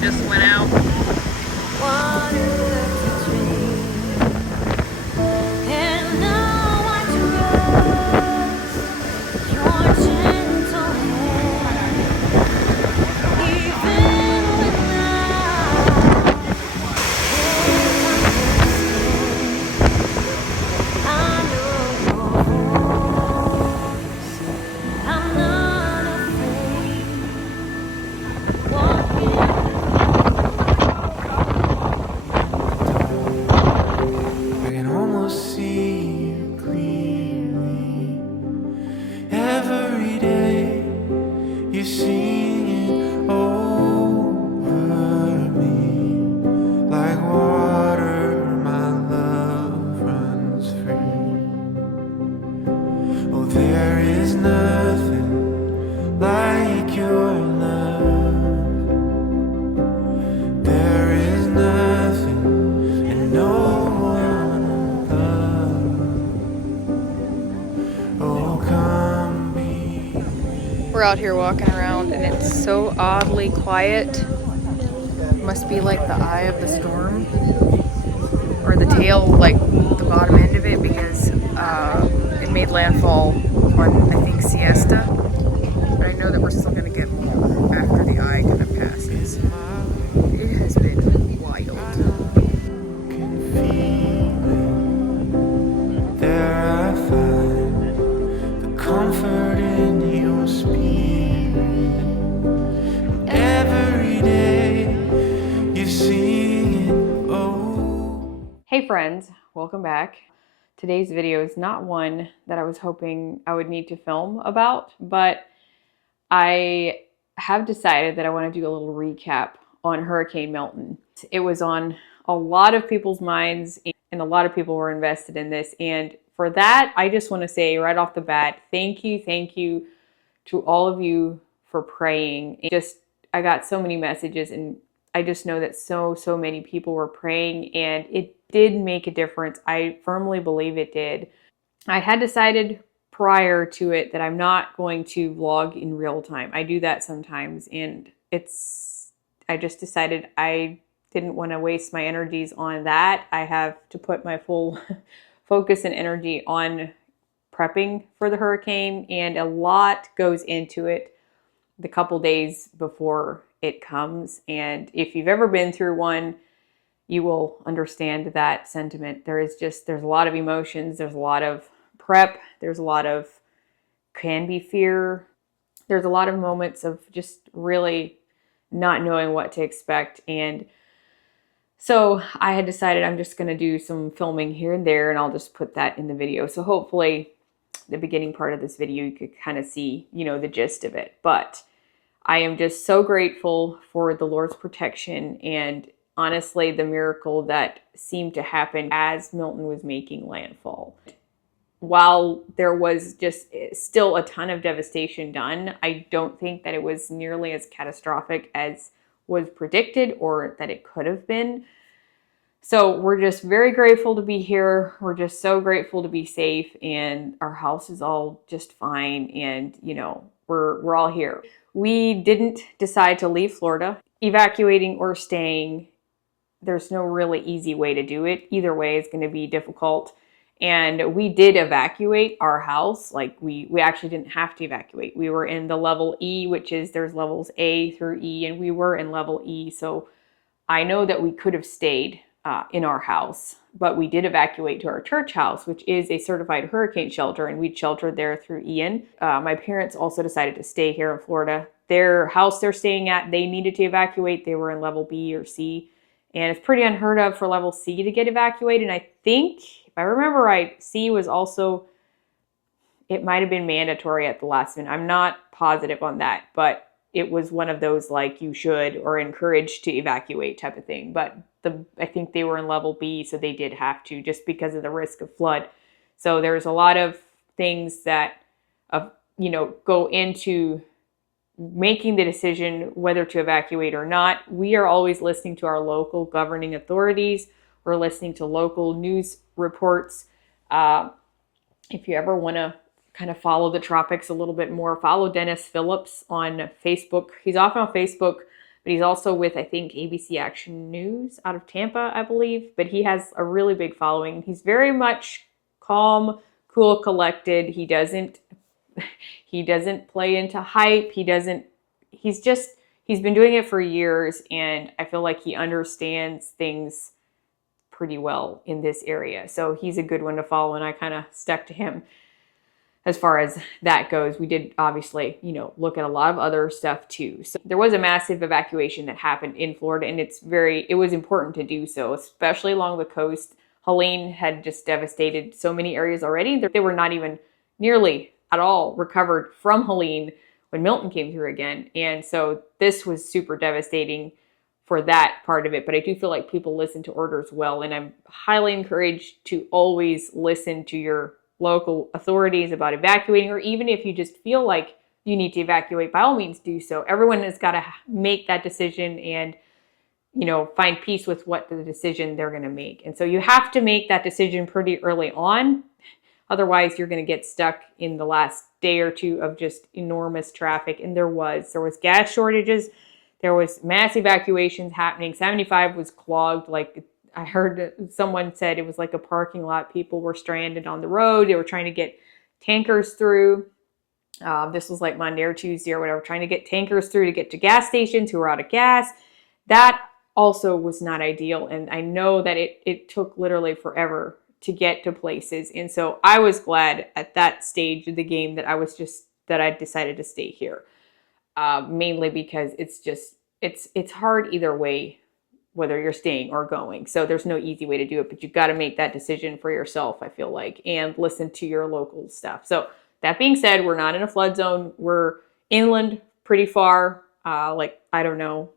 just went out. We're out here walking around and it's so oddly quiet. Must be like the eye of the storm or the tail, like the bottom end of it, because it made landfall on, I think, siesta. But I know that we're still gonna get more after the eye kind of passes. It has been wild. Hey friends, welcome back. Today's video is not one that I was hoping I would need to film about, but I have decided that I want to do a little recap on Hurricane Milton. It was on a lot of people's minds and a lot of people were invested in this. And for that, I just want to say right off the bat, thank you to all of you for praying. I got so many messages and I just know that so many people were praying and it did make a difference. I firmly believe it did. I had decided prior to it that I'm not going to vlog in real time. I do that sometimes and I just decided I didn't want to waste my energies on that. I have to put my full focus and energy on prepping for the hurricane, and a lot goes into it the couple days before it comes. And if you've ever been through one, you will understand that sentiment. There's a lot of emotions. There's a lot of prep. There's a lot of can be fear. There's a lot of moments of just really not knowing what to expect. And so I had decided I'm just going to do some filming here and there, and I'll just put that in the video. So hopefully the beginning part of this video, you could kind of see, the gist of it. But I am just so grateful for the Lord's protection and honestly the miracle that seemed to happen as Milton was making landfall. While there was just still a ton of devastation done, I don't think that it was nearly as catastrophic as was predicted or that it could have been. So we're just very grateful to be here. We're just so grateful to be safe, and our house is all just fine, and we're all here. We didn't decide to leave Florida. Evacuating or staying, there's no really easy way to do it. Either way is going to be difficult. And we did evacuate our house. Like we actually didn't have to evacuate. We were in the level E, which is there's levels A through E, and we were in level E. So I know that we could have stayed in our house, but we did evacuate to our church house, which is a certified hurricane shelter, and we sheltered there through Ian. My parents also decided to stay here in Florida. Their house they're staying at, they needed to evacuate. They were in level B or C, and it's pretty unheard of for level C to get evacuated. And I think, if I remember right, C was also, it might have been mandatory at the last minute. I'm not positive on that, but it was one of those like you should or encouraged to evacuate type of thing. But I think they were in level B, so they did have to just because of the risk of flood. So there's a lot of things that go into making the decision whether to evacuate or not. We are always listening to our local governing authorities. We're listening to local news reports. If you ever want to kind of follow the tropics a little bit more, follow Dennis Phillips on Facebook. He's often on Facebook but he's also with, I think, ABC Action News out of Tampa, I believe. But he has a really big following. He's very much calm, cool, collected. He doesn't play into hype. He's been doing it for years, and I feel like he understands things pretty well in this area. So he's a good one to follow, and I kind of stuck to him as far as that goes. We did obviously, look at a lot of other stuff too. So there was a massive evacuation that happened in Florida, and it was important to do so, especially along the coast. Helene had just devastated so many areas already. They were not even nearly at all recovered from Helene when Milton came through again. And so this was super devastating for that part of it. But I do feel like people listen to orders well, and I'm highly encouraged to always listen to your local authorities about evacuating, or even if you just feel like you need to evacuate, by all means do so. Everyone has got to make that decision and, find peace with what the decision they're going to make. And so you have to make that decision pretty early on. Otherwise, you're going to get stuck in the last day or two of just enormous traffic. And there was gas shortages. There was mass evacuations happening. 75 was clogged. Like I heard someone said it was like a parking lot. People were stranded on the road. They were trying to get tankers through. This was like Monday or Tuesday or whatever, trying to get tankers through to get to gas stations who were out of gas. That also was not ideal. And I know that it took literally forever to get to places. And so I was glad at that stage of the game that I decided to stay here. Mainly because it's hard either way, whether you're staying or going. So there's no easy way to do it, but you've got to make that decision for yourself, I feel like, and listen to your local stuff. So that being said, we're not in a flood zone. We're inland pretty far, like, I don't know,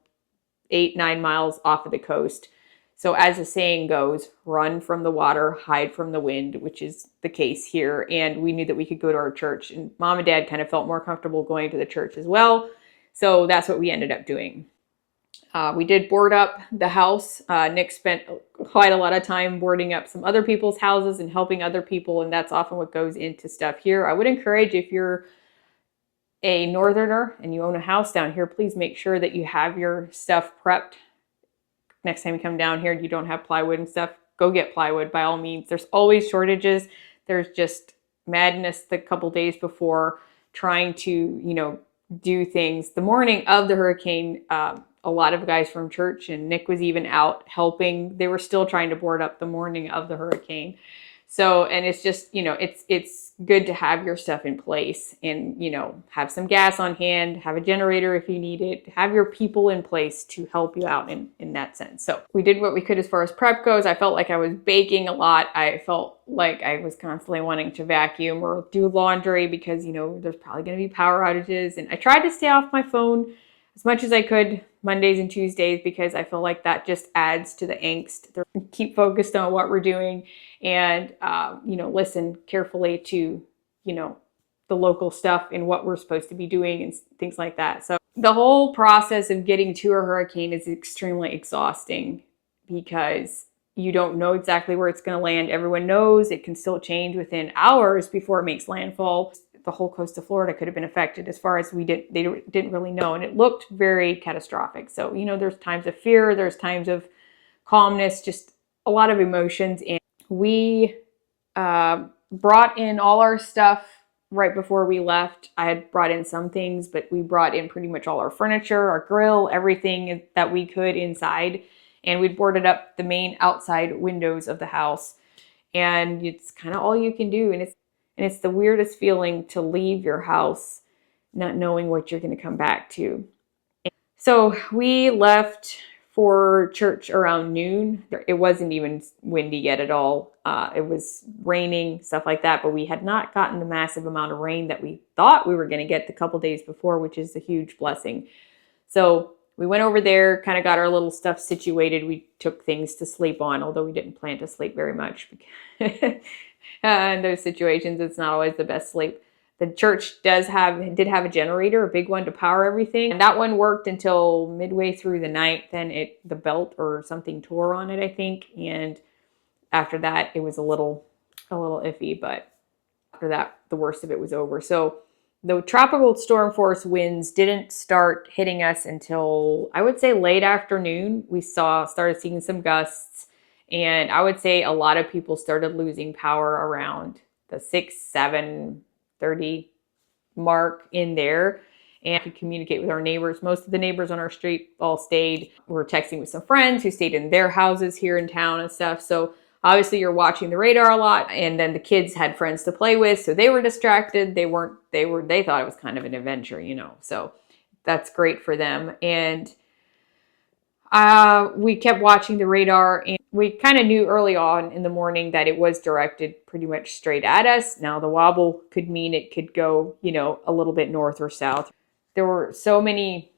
8-9 miles off of the coast. So as the saying goes, run from the water, hide from the wind, which is the case here. And we knew that we could go to our church, and Mom and Dad kind of felt more comfortable going to the church as well. So that's what we ended up doing. We did board up the house. Nick spent quite a lot of time boarding up some other people's houses and helping other people. And that's often what goes into stuff here. I would encourage, if you're a northerner and you own a house down here, please make sure that you have your stuff prepped. Next time you come down here and you don't have plywood and stuff, go get plywood by all means. There's always shortages. There's just madness the couple days before trying to, do things. The morning of the hurricane, a lot of guys from church, and Nick was even out helping. They were still trying to board up the morning of the hurricane. So, and it's just, it's good to have your stuff in place and, have some gas on hand, have a generator if you need it, have your people in place to help you out in that sense. So we did what we could as far as prep goes. I felt like I was baking a lot. I felt like I was constantly wanting to vacuum or do laundry because, there's probably going to be power outages. And I tried to stay off my phone as much as I could Mondays and Tuesdays, because I feel like that just adds to the angst. Keep focused on what we're doing and, listen carefully to, the local stuff and what we're supposed to be doing and things like that. So the whole process of getting to a hurricane is extremely exhausting because you don't know exactly where it's going to land. Everyone knows it can still change within hours before it makes landfall. The whole coast of Florida could have been affected as far as they didn't really know. And it looked very catastrophic. So, there's times of fear, there's times of calmness, just a lot of emotions. And we brought in all our stuff right before we left. I had brought in some things, but we brought in pretty much all our furniture, our grill, everything that we could inside. And we'd boarded up the main outside windows of the house. And it's kind of all you can do. And it's the weirdest feeling to leave your house not knowing what you're going to come back to. So we left for church around noon. It wasn't even windy yet at all. It was raining, stuff like that, but we had not gotten the massive amount of rain that we thought we were going to get the couple days before, which is a huge blessing. So we went over there, kind of got our little stuff situated. We took things to sleep on, although we didn't plan to sleep very much. In those situations, it's not always the best sleep. The church did have a generator, a big one to power everything. And that one worked until midway through the night. Then the belt or something tore on it, I think. And after that, it was a little iffy. But after that, the worst of it was over. So The tropical storm force winds didn't start hitting us until, I would say, late afternoon. We started seeing some gusts, and I would say a lot of people started losing power around the 6, 7:30 mark in there. And I could communicate with our neighbors. Most of the neighbors on our street all stayed. We were texting with some friends who stayed in their houses here in town and stuff. So obviously you're watching the radar a lot, and then the kids had friends to play with, so they were distracted. They thought it was kind of an adventure, So that's great for them. And we kept watching the radar, and we kind of knew early on in the morning that it was directed pretty much straight at us. Now the wobble could mean it could go, a little bit north or south. There were so many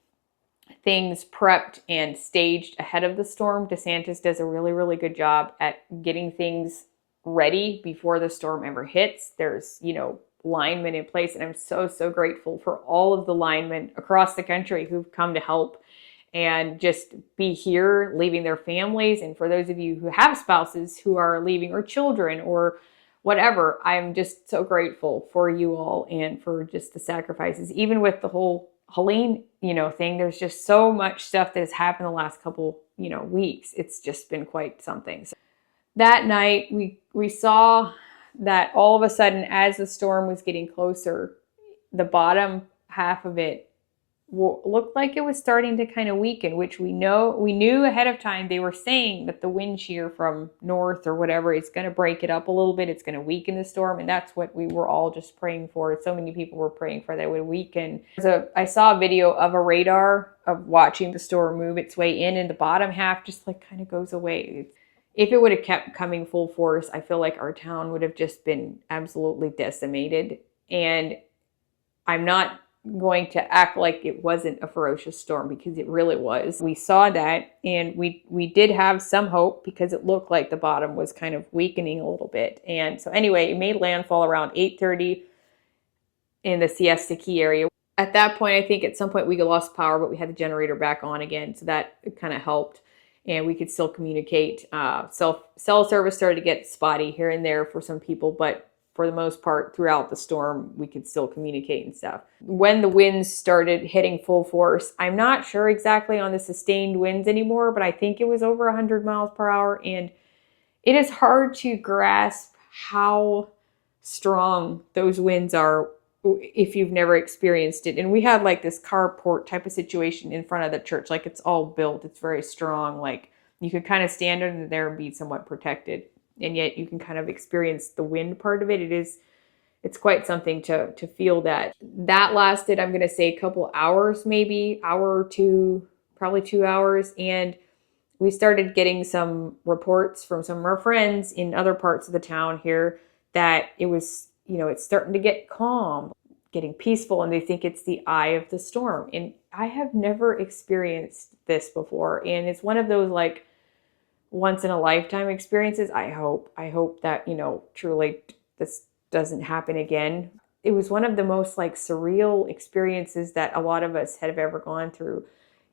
things prepped and staged ahead of the storm. DeSantis does a really, really good job at getting things ready before the storm ever hits. There's, linemen in place, and I'm so, so grateful for all of the linemen across the country who've come to help and just be here, leaving their families. And for those of you who have spouses who are leaving, or children, or whatever, I'm just so grateful for you all and for just the sacrifices. Even with the whole Helene, thing, there's just so much stuff that has happened the last couple, weeks. It's just been quite something. So that night, we saw that all of a sudden, as the storm was getting closer, the bottom half of it looked like it was starting to kind of weaken, which we knew ahead of time. They were saying that the wind shear from north or whatever is going to break it up a little bit. It's going to weaken the storm, and that's what we were all just praying for. So many people were praying for that it would weaken. I saw a video of a radar of watching the storm move its way in, and the bottom half just like kind of goes away. If it would have kept coming full force, I feel like our town would have just been absolutely decimated. And I'm not going to act like it wasn't a ferocious storm, because it really was. We saw that, and we did have some hope, because it looked like the bottom was kind of weakening a little bit. And so anyway, it made landfall around 8:30 in the Siesta Key area. At that point, I think at some point we lost power, but we had the generator back on again, so that kind of helped, and we could still communicate. Cell service started to get spotty here and there for some people, but for the most part, throughout the storm, we could still communicate and stuff. When the winds started hitting full force, I'm not sure exactly on the sustained winds anymore, but I think it was over 100 miles per hour. And it is hard to grasp how strong those winds are if you've never experienced it. And we had like this carport type of situation in front of the church. Like, it's all built, it's very strong. Like, you could kind of stand under there and be somewhat protected, and yet you can kind of experience the wind part of it. It's quite something to feel that. That lasted, I'm going to say, a couple hours, maybe hour or two, probably 2 hours. And we started getting some reports from some of our friends in other parts of the town here that it was, it's starting to get calm, getting peaceful, and they think it's the eye of the storm. And I have never experienced this before. And it's one of those like once in a lifetime experiences. I hope that, truly this doesn't happen again. It was one of the most like surreal experiences that a lot of us have ever gone through.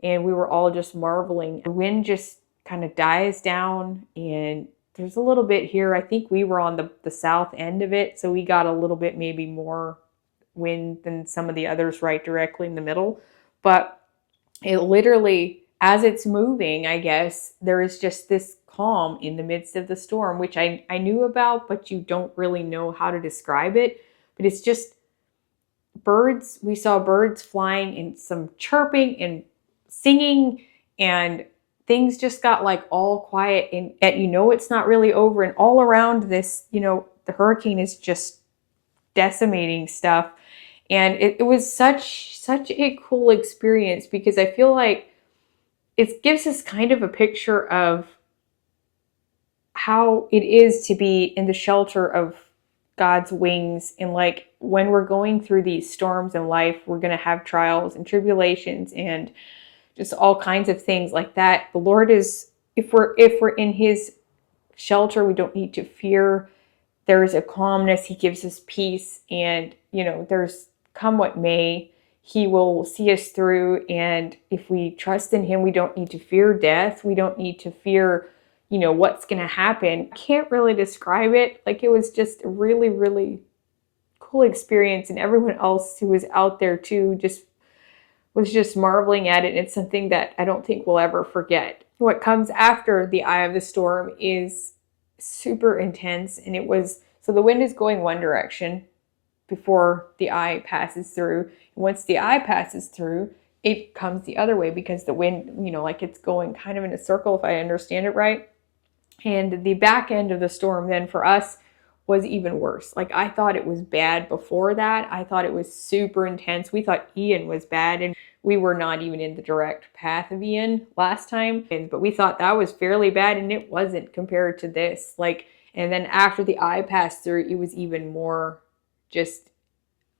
And we were all just marveling. The wind just kind of dies down, and there's a little bit here. I think we were on the south end of it, so we got a little bit maybe more wind than some of the others right directly in the middle. But it literally, as it's moving, I guess, there is just this calm in the midst of the storm, which I knew about, but you don't really know how to describe it. But it's just birds. We saw birds flying and some chirping and singing, and things just got like all quiet, and it's not really over. And all around this, the hurricane is just decimating stuff. And it was such a cool experience, because I feel like it gives us kind of a picture of how it is to be in the shelter of God's wings. And like, when we're going through these storms in life, we're going to have trials and tribulations and just all kinds of things like that. The Lord is, if we're in his shelter, we don't need to fear. There is a calmness. He gives us peace, and there's come what may, he will see us through. And if we trust in him, we don't need to fear death. We don't need to fear, what's going to happen. I can't really describe it. Like, it was just really, really whole experience, and everyone else who was out there too was just marveling at it. And it's something that I don't think we'll ever forget. What comes after the eye of the storm is super intense, and so the wind is going one direction before the eye passes through. And once the eye passes through, it comes the other way because the wind, like it's going kind of in a circle, if I understand it right. And the back end of the storm then for us was even worse. Like, I thought it was bad before that. I thought it was super intense. We thought Ian was bad, and we were not even in the direct path of Ian last time. But we thought that was fairly bad, and it wasn't compared to this. And then after the eye passed through, it was even more just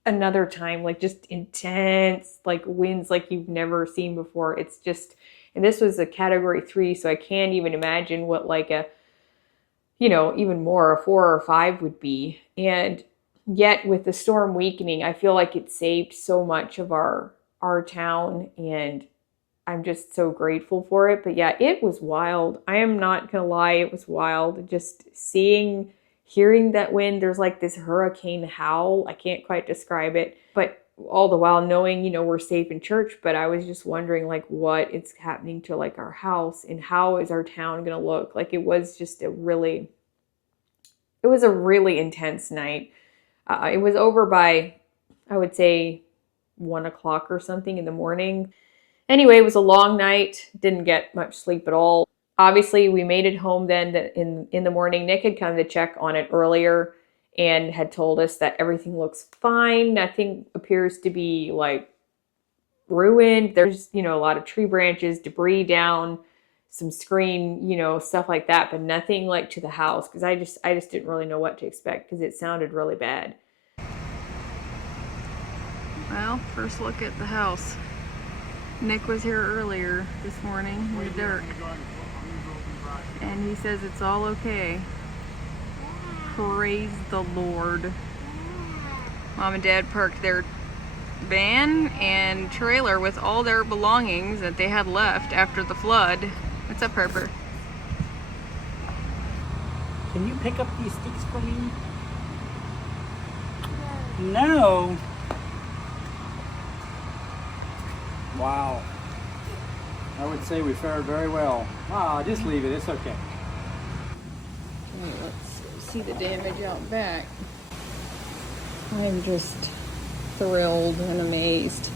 another time, just intense, winds like you've never seen before. It's just, and this was a category 3, so I can't even imagine what even more, a 4 or 5 would be. And yet with the storm weakening, I feel like it saved so much of our town, and I'm just so grateful for it. But yeah, it was wild. I am not gonna lie, it was wild. Just hearing that wind, there's this hurricane howl. I can't quite describe it, but all the while knowing, we're safe in church. But I was just wondering what is happening to our house, and how is our town going to look. It was just a really intense night. It was over by, I would say, 1 o'clock or something in the morning. Anyway, it was a long night. Didn't get much sleep at all. Obviously, we made it home then in the morning. Nick had come to check on it earlier and had told us that everything looks fine. Nothing appears to be ruined. There's, a lot of tree branches, debris down, some screen, stuff like that, but nothing to the house, because I just didn't really know what to expect because it sounded really bad. Well, first look at the house. Nick was here earlier this morning in the dirt, and he says it's all okay. Praise the Lord. Mom and Dad parked their van and trailer with all their belongings that they had left after the flood. What's up, Harper? Can you pick up these sticks for me? No. Wow. I would say we fared very well. Wow, just leave it. It's okay. Okay, let's see the damage out back. I'm just thrilled and amazed.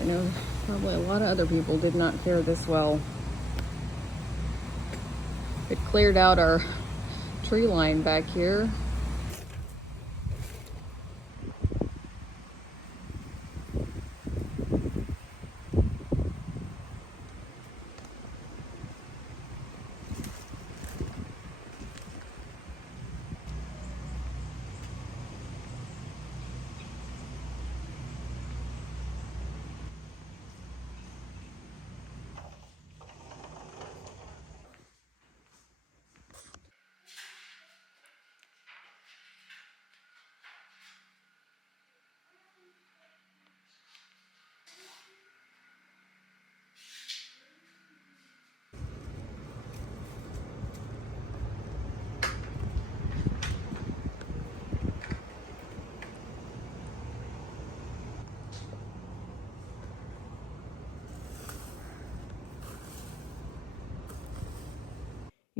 I know probably a lot of other people did not fare this well. It cleared out our tree line back here.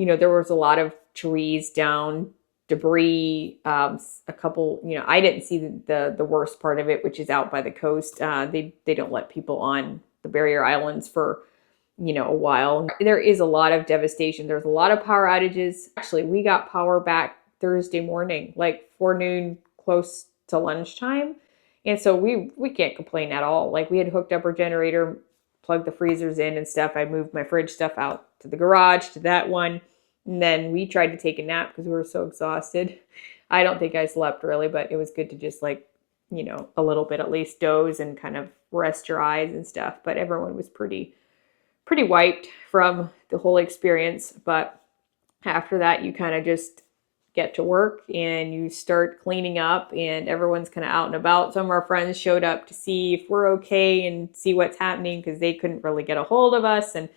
There was a lot of trees down, debris, a couple, I didn't see the worst part of it, which is out by the coast. They don't let people on the barrier islands for, a while. There is a lot of devastation. There's a lot of power outages. Actually, we got power back Thursday morning, forenoon, close to lunchtime. And so we can't complain at all. We had hooked up our generator, plugged the freezers in and stuff. I moved my fridge stuff out to the garage, to that one. And then we tried to take a nap because we were so exhausted. I don't think I slept really, but it was good to just a little bit at least doze and kind of rest your eyes and stuff. But everyone was pretty wiped from the whole experience. But after that, you kind of just get to work and you start cleaning up, and everyone's kind of out and about. Some of our friends showed up to see if we're okay and see what's happening because they couldn't really get a hold of us, and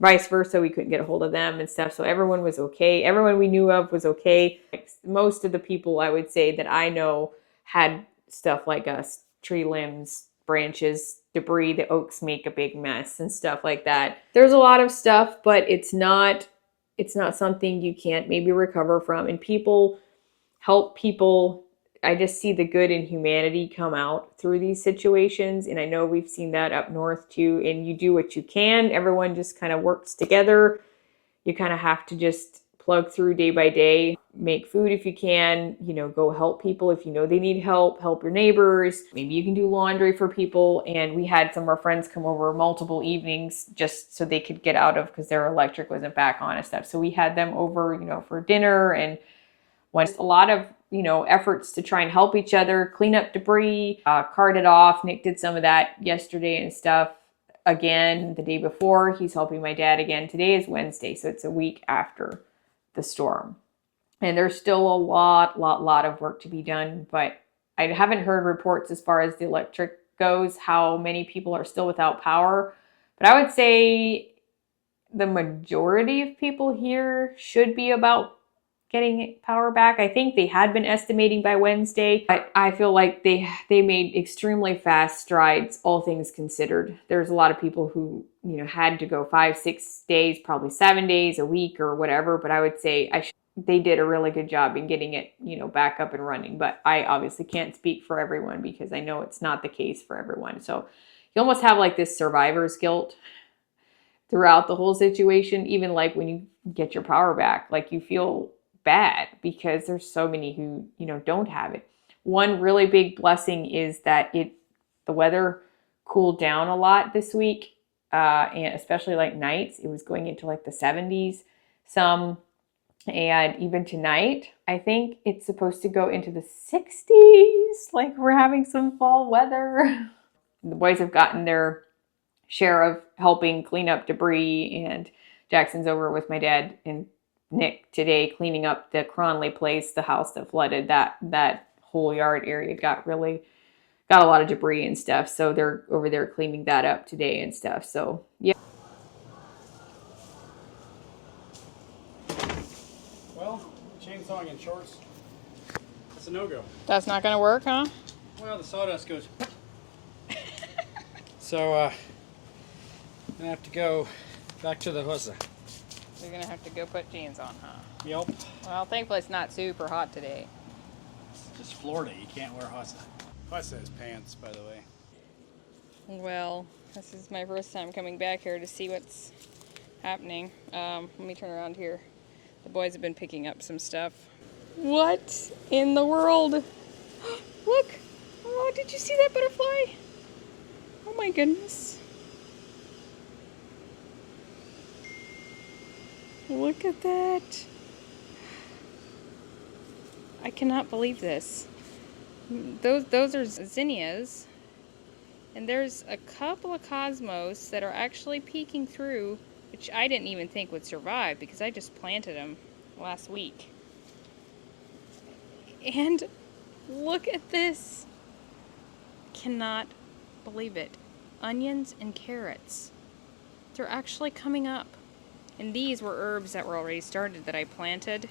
vice versa, we couldn't get a hold of them and stuff. So everyone was okay. Everyone we knew of was okay. Most of the people, I would say, that I know had stuff like tree limbs, branches, debris. The oaks make a big mess and stuff like that. There's a lot of stuff, but it's not something you can't maybe recover from. And people help people. I just see the good in humanity come out through these situations. And I know we've seen that up north too. And you do what you can. Everyone just kind of works together. You kind of have to just plug through day by day, make food if you can, go help people if you know they need help your neighbors. Maybe you can do laundry for people. And we had some of our friends come over multiple evenings just so they could get out of, because their electric wasn't back on and stuff. So we had them over, for dinner, and a lot of, efforts to try and help each other, clean up debris, cart it off. Nick did some of that yesterday and stuff. Again, the day before, he's helping my dad again. Today is Wednesday, so it's a week after the storm. And there's still a lot of work to be done, but I haven't heard reports as far as the electric goes, how many people are still without power. But I would say the majority of people here should be about getting power back. I think they had been estimating by Wednesday, but I feel like they made extremely fast strides, all things considered. There's a lot of people who, had to go 5-6 days, probably 7 days, a week or whatever, but I would say they did a really good job in getting it, back up and running. But I obviously can't speak for everyone because I know it's not the case for everyone. So you almost have like this survivor's guilt throughout the whole situation, even like when you get your power back, like you feel bad because there's so many who, don't have it. One really big blessing is that the weather cooled down a lot this week, and especially like nights, it was going into like the 70s some, and even tonight, I think it's supposed to go into the 60s, like we're having some fall weather. The boys have gotten their share of helping clean up debris, and Jackson's over with my dad and Nick today cleaning up the Cronley place, the house that flooded. That whole yard area got a lot of debris and stuff, so they're over there cleaning that up today and stuff. So yeah. Well, chainsawing in shorts, that's a no-go. That's not gonna work, huh? Well, the sawdust goes. So I'm gonna have to go back to the hussa. You're gonna have to go put jeans on, huh? Yep. Well, thankfully it's not super hot today. It's just Florida, you can't wear hussa. Hussa is pants, by the way. Well, this is my first time coming back here to see what's happening. Let me turn around here. The boys have been picking up some stuff. What in the world? Look! Oh, did you see that butterfly? Oh my goodness. Look at that. I cannot believe this. Those are zinnias. And there's a couple of cosmos that are actually peeking through, which I didn't even think would survive because I just planted them last week. And look at this. Cannot believe it. Onions and carrots. They're actually coming up. And these were herbs that were already started that I planted.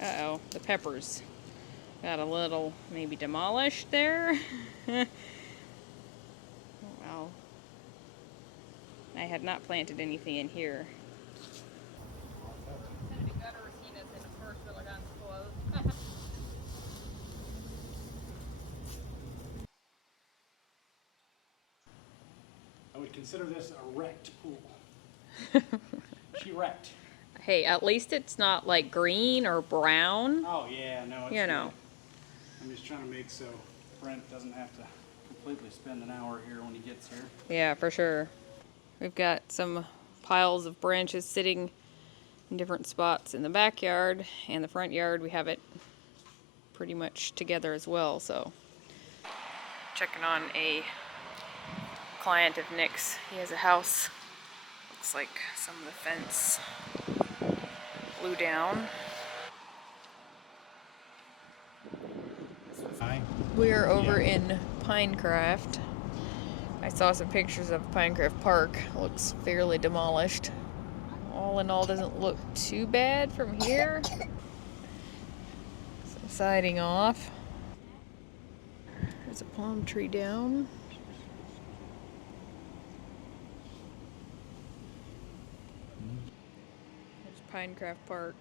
Uh-oh, the peppers got a little maybe demolished there. Wow. I had not planted anything in here. I would consider this a wrecked pool. She wrecked. Hey, at least it's not like green or brown. Oh yeah, no, it's good. I'm just trying to make so Brent doesn't have to completely spend an hour here when he gets here. Yeah, for sure. We've got some piles of branches sitting in different spots in the backyard and the front yard. We have it pretty much together as well, so. Checking on a client of Nick's. He has a house. Looks like some of the fence blew down. Hi. We are over in Pinecraft. I saw some pictures of Pinecraft Park. Looks fairly demolished. All in all, doesn't look too bad from here. Some siding off. There's a palm tree down. There's Pinecraft Park.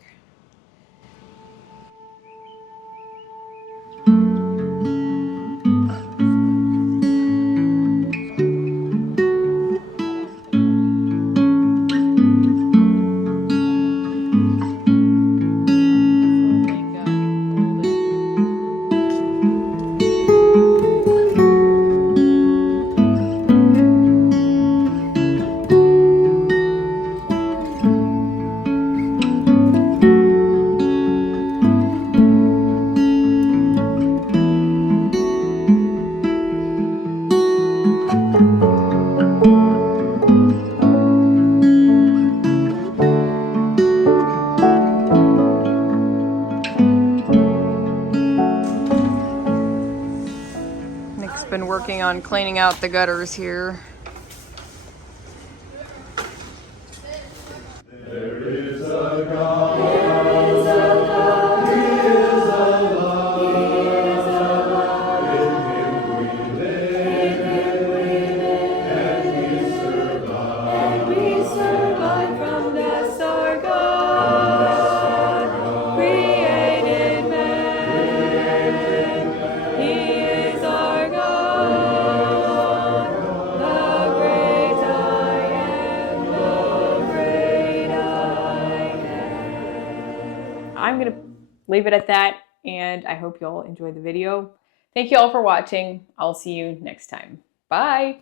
Nick's been working on cleaning out the gutters here. There is a God. There is a God. He is alive. He is alive. In Him we live. In Him we live. And we survive. And we survive from death, our God. Created man. He is our God. The great I am. The great I am. I'm gonna leave it at that, and I hope you all enjoyed the video. Thank you all for watching. I'll see you next time. Bye.